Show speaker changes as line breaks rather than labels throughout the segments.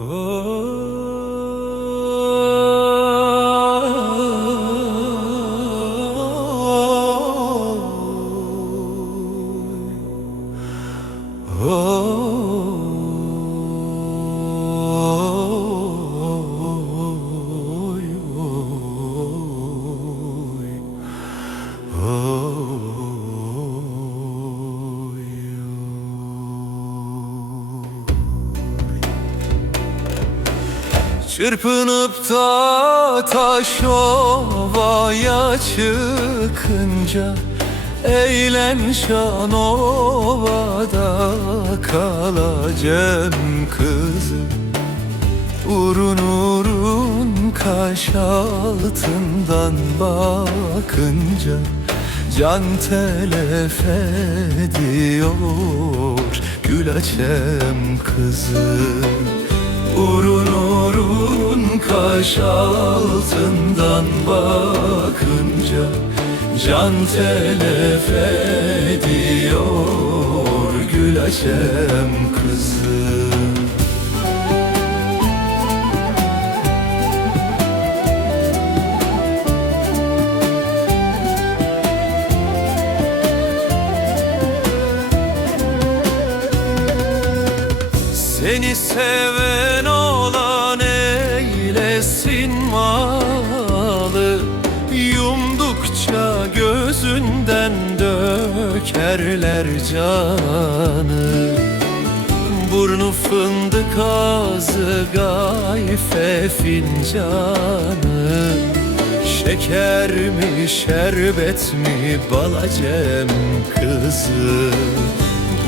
Oh. Çırpınıp da taş ovaya çıkınca Eğlen Şanova'da kalacağım kızım Urun urun kaş altından bakınca Can telef ediyor gül açem kızım Urun urun kaş altından bakınca Can telef ediyor gül açem kızım Seni seven dökerler canı. Burnu fındık ağzı gayfe fincanı. Şeker mi şerbet mi balacem kızı.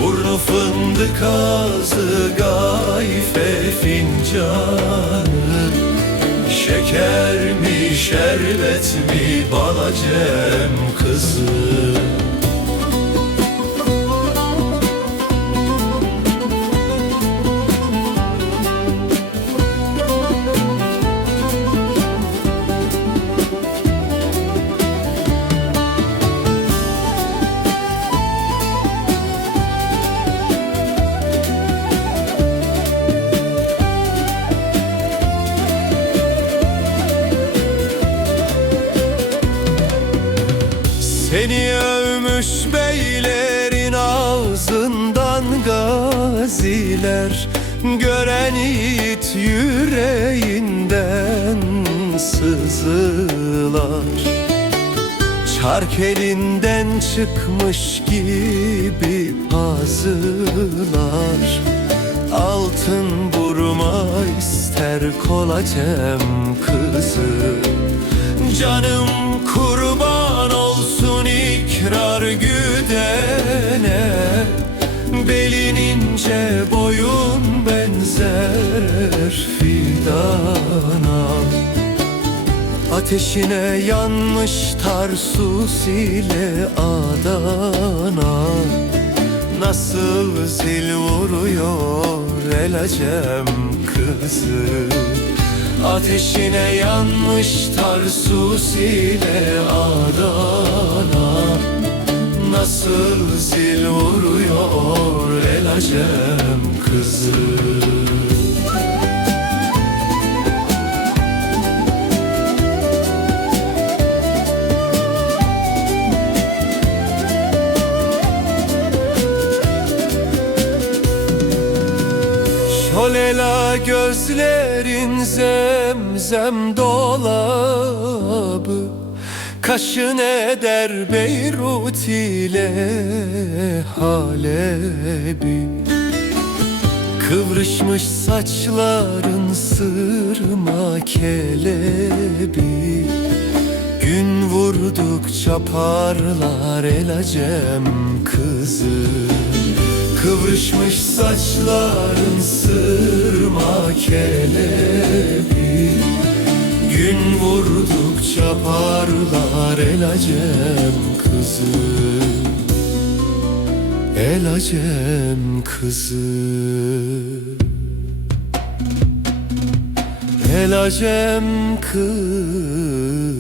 Burnu fındık ağzı gayfe fincanı. Şeker mi şerbet mi balacem kızı Seni övmüş beylerin ağzından gaziler Gören yiğit yüreğinden sızılar. Çark elinden çıkmış gibi pazılar. Altın burma ister kolacem kızı. Canım kurban boyun benzer fidana. Ateşine yanmış Tarsus ile Adana. Nasıl zil vuruyor el acem kızı? Ateşine yanmış Tarsus ile Adana Nasıl zil vuruyor el acem kızı? Şolela gözlerin zemzem dolabı Kaşın eder Beyrut ile Halep'i Kıvrışmış saçların sırma kelebi. Gün vurdukça parlar el acem kızı. Kıvrışmış saçların sırma kelebi. Gün vurdukça parlar el acem kızı El acem kızı El acem kızı